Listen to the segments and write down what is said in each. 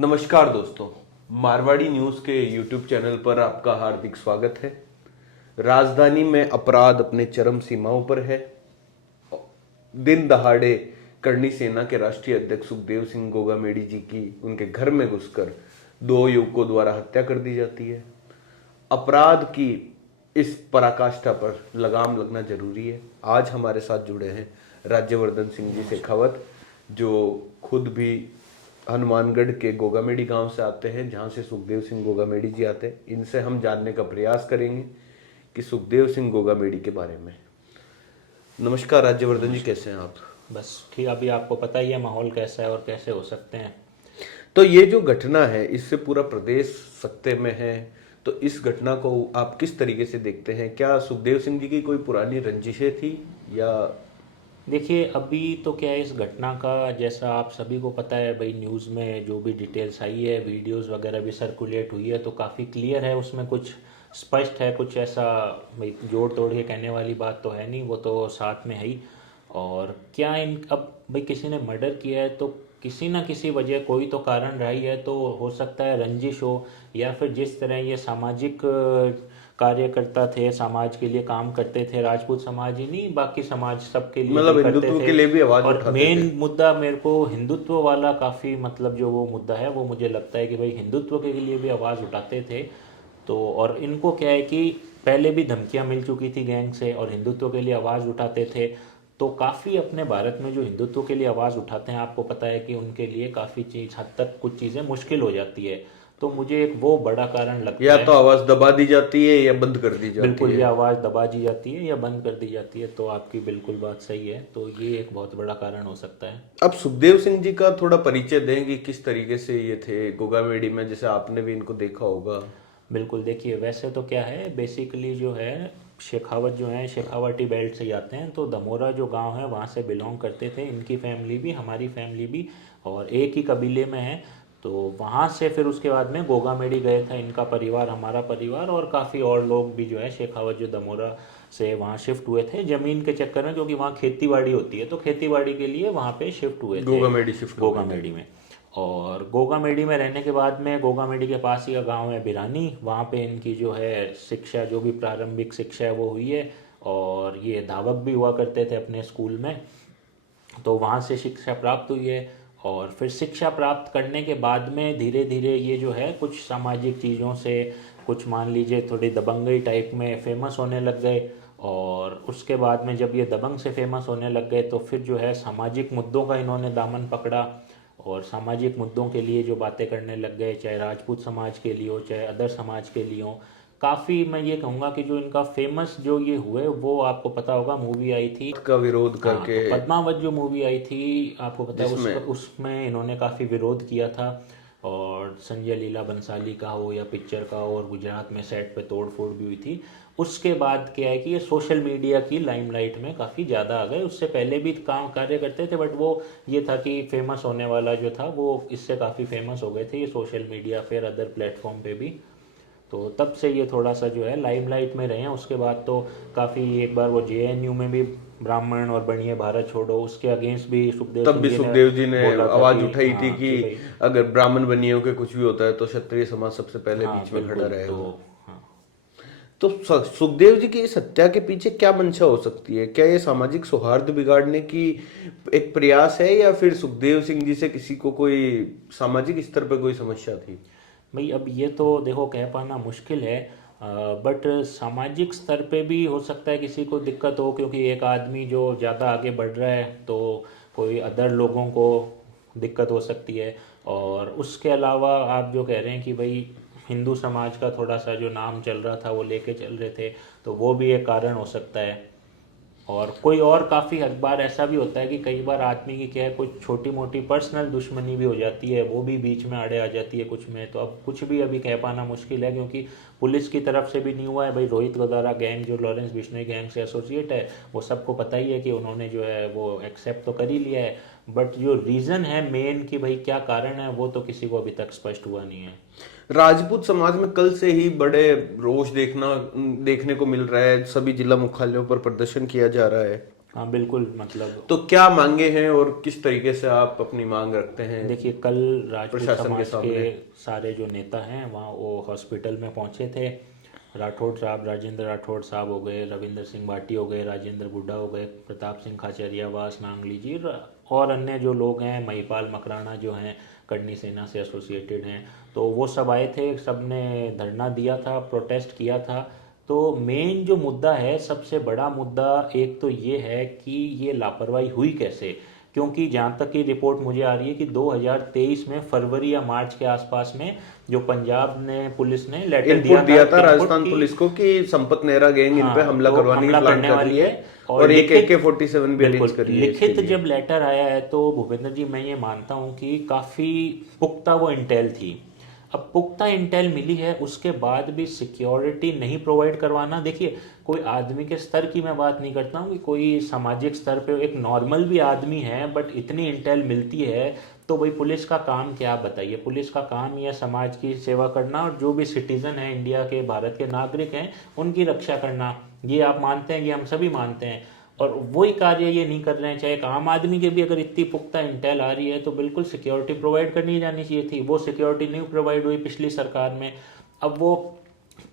नमस्कार दोस्तों, मारवाड़ी न्यूज के यूट्यूब चैनल पर आपका हार्दिक स्वागत है। राजधानी में अपराध अपने चरम सीमाओं पर है। दिन दहाड़े करणी सेना के राष्ट्रीय अध्यक्ष सुखदेव सिंह गोगामेडी जी की उनके घर में घुसकर 2 युवकों द्वारा हत्या कर दी जाती है। अपराध की इस पराकाष्ठा पर लगाम लगना जरूरी है। आज हमारे साथ जुड़े हैं राज्यवर्धन सिंह जी शेखावत, जो खुद भी हनुमानगढ़ के गोगामेडी गांव से आते हैं, जहां से सुखदेव सिंह गोगामेडी जी आते हैं। इनसे हम जानने का प्रयास करेंगे कि सुखदेव सिंह गोगामेडी के बारे में। नमस्कार राज्यवर्धन जी, कैसे हैं आप? बस ठीक। अभी आपको पता ही है माहौल कैसा है और कैसे हो सकते हैं। तो ये जो घटना है, इससे पूरा प्रदेश सख्ते में है। तो इस घटना को आप किस तरीके से देखते हैं? क्या सुखदेव सिंह जी की कोई पुरानी रंजिशें थी या? देखिए, अभी तो क्या है, इस घटना का जैसा आप सभी को पता है भाई, न्यूज़ में जो भी डिटेल्स आई है, वीडियोस वगैरह भी सर्कुलेट हुई है, तो काफ़ी क्लियर है। उसमें कुछ स्पष्ट है, कुछ ऐसा भाई जोड़ तोड़ के कहने वाली बात तो है नहीं, वो तो साथ में है ही। और क्या इन अब भाई किसी ने मर्डर किया है तो किसी ना किसी वजह, कोई तो कारण रहा ही है। तो हो सकता है रंजिश हो, या फिर जिस तरह ये सामाजिक कार्यकर्ता थे, समाज के लिए काम करते थे, राजपूत समाज ही नहीं बाकी समाज सबके लिए मतलब भी करते हिंदुत्व थे। के लिए भी आवाज और उठाते थे। मेन मुद्दा मेरे को हिंदुत्व वाला काफ़ी, मतलब जो वो मुद्दा है वो मुझे लगता है कि भाई हिंदुत्व के लिए भी आवाज़ उठाते थे। तो और इनको क्या है कि पहले भी धमकियां मिल चुकी थी गैंग से, और हिंदुत्व के लिए आवाज़ उठाते थे। तो काफ़ी अपने भारत में जो हिंदुत्व के लिए आवाज़ उठाते हैं, आपको पता है कि उनके लिए काफ़ी चीज़ हद तक कुछ चीज़ें मुश्किल हो जाती है। तो मुझे एक वो बड़ा कारण लगता या है। तो आवाज दबा दी जाती है या बंद कर दी जाती बिल्कुल, ये है। आवाज़ दबा दी जाती है या बंद कर दी जाती है, तो आपकी बिल्कुल बात सही है। तो ये एक बहुत बड़ा कारण हो सकता है। अब सुखदेव सिंह जी का थोड़ा परिचय दें कि किस तरीके से ये थे गोगामेडी में, जैसे आपने भी इनको देखा होगा। बिल्कुल, देखिए वैसे तो क्या है, बेसिकली जो है शेखावत जो है शेखावटी बेल्ट से ही आते हैं। तो दमोरा जो गांव है वहाँ से बिलोंग करते थे। इनकी फैमिली भी, हमारी फैमिली भी, और एक ही कबीले में है। तो वहाँ से फिर उसके बाद में गोगामेडी गए था इनका परिवार, हमारा परिवार, और काफ़ी और लोग भी जो है शेखावत जो दमोरा से वहाँ शिफ्ट हुए थे ज़मीन के चक्कर में, क्योंकि वहाँ खेती बाड़ी होती है। तो खेती बाड़ी के लिए वहाँ पे शिफ्ट हुए थे, गोगामेडी शिफ्ट हो गए थे। गोगामेडी में। और गोगामेडी में रहने के बाद में, गोगामेडी के पास ही का गांव है बिरानी, वहाँ पे इनकी जो है शिक्षा, जो भी प्रारंभिक शिक्षा है वो हुई है। और ये धावक भी हुआ करते थे अपने स्कूल में, तो वहाँ से शिक्षा प्राप्त हुई है। और फिर शिक्षा प्राप्त करने के बाद में धीरे धीरे ये जो है कुछ सामाजिक चीज़ों से, कुछ मान लीजिए थोड़ी दबंगई टाइप में फेमस होने लग गए। और उसके बाद में जब ये दबंग से फेमस होने लग गए, तो फिर जो है सामाजिक मुद्दों का इन्होंने दामन पकड़ा। और सामाजिक मुद्दों के लिए जो बातें करने लग गए, चाहे राजपूत समाज के लिए हो, चाहे अदर समाज के लिए हो। काफ़ी मैं ये कहूँगा कि जो इनका फेमस जो ये हुए, वो आपको पता होगा मूवी आई थी। का विरोध हाँ, करके, तो पद्मावत जो मूवी आई थी, आपको पता है जिसमें उसमें इन्होंने काफ़ी विरोध किया था। और संजय लीला बंसाली का हो या पिक्चर का हो, और गुजरात में सेट पे तोड़ फोड़ भी हुई थी। उसके बाद क्या है कि ये सोशल मीडिया की लाइमलाइट में काफ़ी ज़्यादा आ गए। उससे पहले भी काम कार्य करते थे, बट वो ये था कि फेमस होने वाला जो था वो इससे काफ़ी फेमस हो गए थे, ये सोशल मीडिया फिर अदर प्लेटफॉर्म पे भी। तो तब से ये थोड़ा सा जो है लाइमलाइट में रहे हैं। उसके बाद तो काफ़ी, एक बार वो जेएनयू में भी ब्राह्मण और बनिए भारत छोड़ो, उसके अगेंस्ट भी सुखदेव तब सिंह भी जी ने सुखदेव जी ने बोला था आवाज कि उठाई थी हाँ, कि कि भाई अगर ब्राह्मण बनियों के कुछ भी होता है तो क्षत्रिय समाज सबसे पहले हाँ बीच में खड़ा बिल्कुल। तो रहेगा। हाँ, तो सुखदेव जी की इस हत्या के पीछे क्या मंशा हो सकती है? क्या ये सामाजिक सौहार्द बिगाड़ने की एक प्रयास है, या फिर सुखदेव सिंह जी से किसी को कोई सामाजिक स्तर पर कोई समस्या थी? भाई अब ये तो देखो कह पाना मुश्किल है, बट सामाजिक स्तर पे भी हो सकता है किसी को दिक्कत हो, क्योंकि एक आदमी जो ज़्यादा आगे बढ़ रहा है तो कोई अदर लोगों को दिक्कत हो सकती है। और उसके अलावा आप जो कह रहे हैं कि भाई हिंदू समाज का थोड़ा सा जो नाम चल रहा था वो लेके चल रहे थे, तो वो भी एक कारण हो सकता है। और कोई और काफ़ी अखबार ऐसा भी होता है कि कई बार आदमी की क्या है, कुछ छोटी मोटी पर्सनल दुश्मनी भी हो जाती है, वो भी बीच में आड़े आ जाती है कुछ में। तो अब कुछ भी अभी कह पाना मुश्किल है, क्योंकि पुलिस की तरफ से भी नहीं हुआ है। भाई रोहित वदारा गैंग जो लॉरेंस बिश्नोई गैंग से एसोसिएट है, वो सबको पता ही है कि उन्होंने जो है वो एक्सेप्ट तो कर ही लिया है। बट जो रीज़न है मेन कि भाई क्या कारण है, वो तो किसी को अभी तक स्पष्ट हुआ नहीं है। राजपूत समाज में कल से ही बड़े रोष देखने को मिल रहा है। सभी जिला मुख्यालयों पर प्रदर्शन किया जा रहा है। हाँ बिल्कुल, मतलब तो क्या मांगे हैं और किस तरीके से आप अपनी मांग रखते हैं देखिए कल राजपूत प्रशासन के समाज के सामने? सारे जो नेता हैं वहाँ वो हॉस्पिटल में पहुँचे थे। राठौड़ साहब, राजेंद्र राठौड़ साहब हो गए, रविंद्र सिंह भाटी हो गए, राजेंद्र बुड्ढा हो गए, प्रताप सिंह खाचरियावास, नांगली जी और अन्य जो लोग हैं, महिपाल मकराना जो हैं करनी सेना से एसोसिएटेड हैं, तो वो सब आए थे। सब ने धरना दिया था, प्रोटेस्ट किया था। तो मेन जो मुद्दा है, सबसे बड़ा मुद्दा एक तो ये है कि ये लापरवाही हुई कैसे, क्योंकि जहाँ तक की रिपोर्ट मुझे आ रही है कि 2023 में फरवरी या मार्च के आसपास में जो पंजाब ने पुलिस ने लेटर इनपुट दिया था, दिया था इनपुट राजस्थान की पुलिस को कि संपत नेहरा गैंग इन पे हाँ हमला तो करवाने की हमला प्लान करने कर रही वाली है, है। और और एक लिखित, AK-47 भी अरेंज बिल्कुल करी है इसके लिखित लिए। जब लेटर आया है तो भूपेंद्र जी मैं ये मानता हूँ कि काफ़ी पुख्ता वो इंटेल थी। अब पुख्ता इंटेल मिली है, उसके बाद भी सिक्योरिटी नहीं प्रोवाइड करवाना, देखिए कोई आदमी के स्तर की मैं बात नहीं करता हूँ कि कोई सामाजिक स्तर पे एक नॉर्मल भी आदमी है, बट इतनी इंटेल मिलती है तो भाई पुलिस का काम क्या, आप बताइए। पुलिस का काम ही है समाज की सेवा करना और जो भी सिटीजन है इंडिया के, भारत के नागरिक हैं, उनकी रक्षा करना। ये आप मानते हैं, ये हम सभी मानते हैं, और वही कार्य ये नहीं कर रहे हैं। चाहे एक आम आदमी के भी अगर इतनी पुख्ता इंटेल आ रही है तो बिल्कुल सिक्योरिटी प्रोवाइड करनी जानी चाहिए थी। वो सिक्योरिटी नहीं प्रोवाइड हुई पिछली सरकार में। अब वो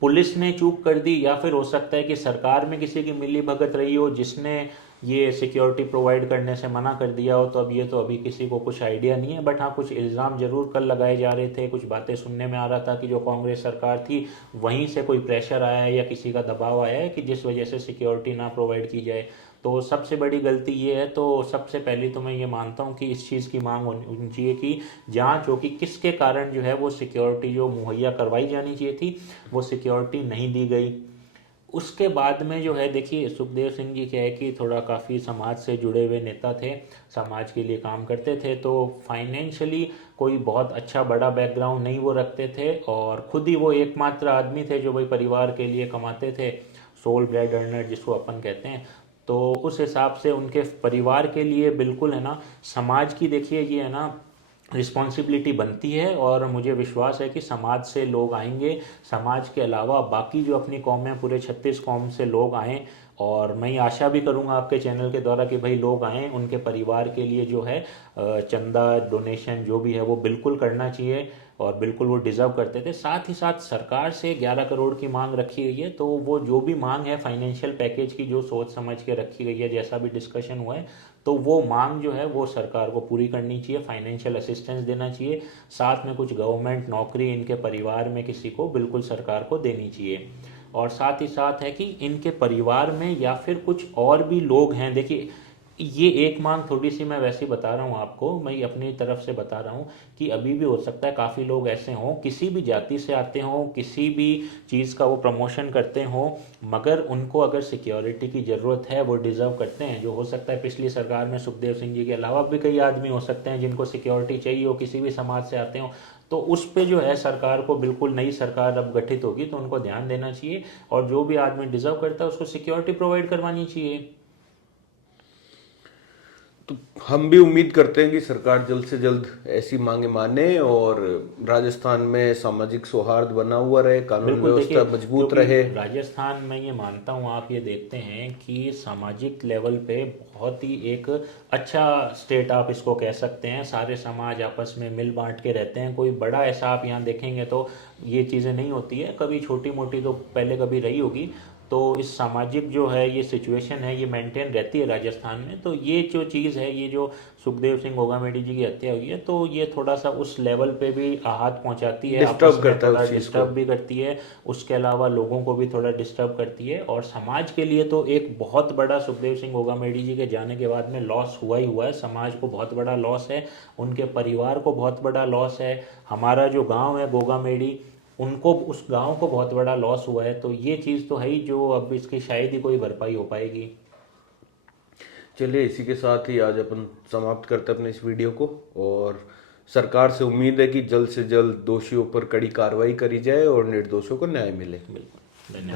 पुलिस ने चूक कर दी, या फिर हो सकता है कि सरकार में किसी की मिली भगत रही हो जिसने ये सिक्योरिटी प्रोवाइड करने से मना कर दिया हो। तो अब ये तो अभी किसी को कुछ आइडिया नहीं है, बट हाँ कुछ इल्ज़ाम जरूर कल लगाए जा रहे थे। कुछ बातें सुनने में आ रहा था कि जो कांग्रेस सरकार थी वहीं से कोई प्रेशर आया है या किसी का दबाव आया है कि जिस वजह से सिक्योरिटी ना प्रोवाइड की जाए। तो सबसे बड़ी गलती ये है। तो सबसे पहले तो मैं ये मानता हूँ कि इस चीज़ की मांग होनी चाहिए कि जांच हो कि किसके कारण जो है वो सिक्योरिटी जो मुहैया करवाई जानी चाहिए थी वो सिक्योरिटी नहीं दी गई। उसके बाद में जो है, देखिए सुखदेव सिंह जी क्या है कि थोड़ा काफ़ी समाज से जुड़े हुए नेता थे, समाज के लिए काम करते थे, तो फाइनेंशियली कोई बहुत अच्छा बड़ा बैकग्राउंड नहीं वो रखते थे, और खुद ही वो एकमात्र आदमी थे जो भाई परिवार के लिए कमाते थे, सोल ब्रेड अर्नर जिसको अपन कहते हैं। तो उस हिसाब से उनके परिवार के लिए बिल्कुल है ना, समाज की देखिए ये है ना रिस्पॉन्सिबिलिटी बनती है। और मुझे विश्वास है कि समाज से लोग आएंगे, समाज के अलावा बाकी जो अपनी कौम है पूरे 36 कौम से लोग आएँ। और मैं ये आशा भी करूंगा आपके चैनल के द्वारा कि भाई लोग आएँ, उनके परिवार के लिए जो है चंदा डोनेशन जो भी है वो बिल्कुल करना चाहिए, और बिल्कुल वो डिज़र्व करते थे। साथ ही साथ सरकार से 11 करोड़ की मांग रखी गई है, तो वो जो भी मांग है फाइनेंशियल पैकेज की जो सोच समझ के रखी गई है, जैसा भी डिस्कशन हुआ है, तो वो मांग जो है वो सरकार को पूरी करनी चाहिए, फाइनेंशियल असिस्टेंस देना चाहिए। साथ में कुछ गवर्नमेंट नौकरी इनके परिवार में किसी को बिल्कुल सरकार को देनी चाहिए। और साथ ही साथ है कि इनके परिवार में या फिर कुछ और भी लोग हैं, देखिए ये एक मांग थोड़ी सी मैं वैसे ही बता रहा हूँ आपको, मैं अपनी तरफ से बता रहा हूँ कि अभी भी हो सकता है काफ़ी लोग ऐसे हों, किसी भी जाति से आते हों, किसी भी चीज़ का वो प्रमोशन करते हों, मगर उनको अगर सिक्योरिटी की ज़रूरत है, वो डिज़र्व करते हैं। जो हो सकता है पिछली सरकार में सुखदेव सिंह जी के अलावा भी कई आदमी हो सकते हैं जिनको सिक्योरिटी चाहिए हो, किसी भी समाज से आते हों। तो उस पे जो है सरकार को बिल्कुल, नई सरकार अब गठित होगी तो उनको ध्यान देना चाहिए, और जो भी आदमी डिज़र्व करता है उसको सिक्योरिटी प्रोवाइड करवानी चाहिए। तो हम भी उम्मीद करते हैं कि सरकार जल्द से जल्द ऐसी मांगे माने और राजस्थान में सामाजिक सौहार्द बना हुआ रहे, कानून बिल्कुल देखिए, व्यवस्था मजबूत क्योंकि रहे। राजस्थान में ये मानता हूँ, आप ये देखते हैं कि सामाजिक लेवल पे बहुत ही एक अच्छा स्टेट आप इसको कह सकते हैं। सारे समाज आपस में मिल बांट के रहते हैं, कोई बड़ा ऐसा आप यहाँ देखेंगे तो ये चीज़ें नहीं होती है, कभी छोटी मोटी तो पहले कभी रही होगी। तो इस सामाजिक जो है ये सिचुएशन है ये मेंटेन रहती है राजस्थान में। तो ये जो चीज़ है, ये जो सुखदेव सिंह गोगामेडी जी की हत्या हुई है, तो ये थोड़ा सा उस लेवल पे भी आहत पहुंचाती है, आपस डिस्टर्ब में करता है थोड़ा उस चीज को। डिस्टर्ब भी करती है। उसके अलावा लोगों को भी थोड़ा डिस्टर्ब करती है, और समाज के लिए तो एक बहुत बड़ा सुखदेव सिंह गोगामेडी जी के जाने के बाद में लॉस हुआ ही हुआ है। समाज को बहुत बड़ा लॉस है, उनके परिवार को बहुत बड़ा लॉस है, हमारा जो गांव है गोगामेडी, उनको, उस गांव को बहुत बड़ा लॉस हुआ है। तो ये चीज़ तो है ही, जो अब इसकी शायद ही कोई भरपाई हो पाएगी। चलिए इसी के साथ ही आज अपन समाप्त करते हैं अपने इस वीडियो को, और सरकार से उम्मीद है कि जल्द से जल्द दोषियों पर कड़ी कार्रवाई करी जाए और निर्दोषों को न्याय मिले। बिल्कुल, धन्यवाद।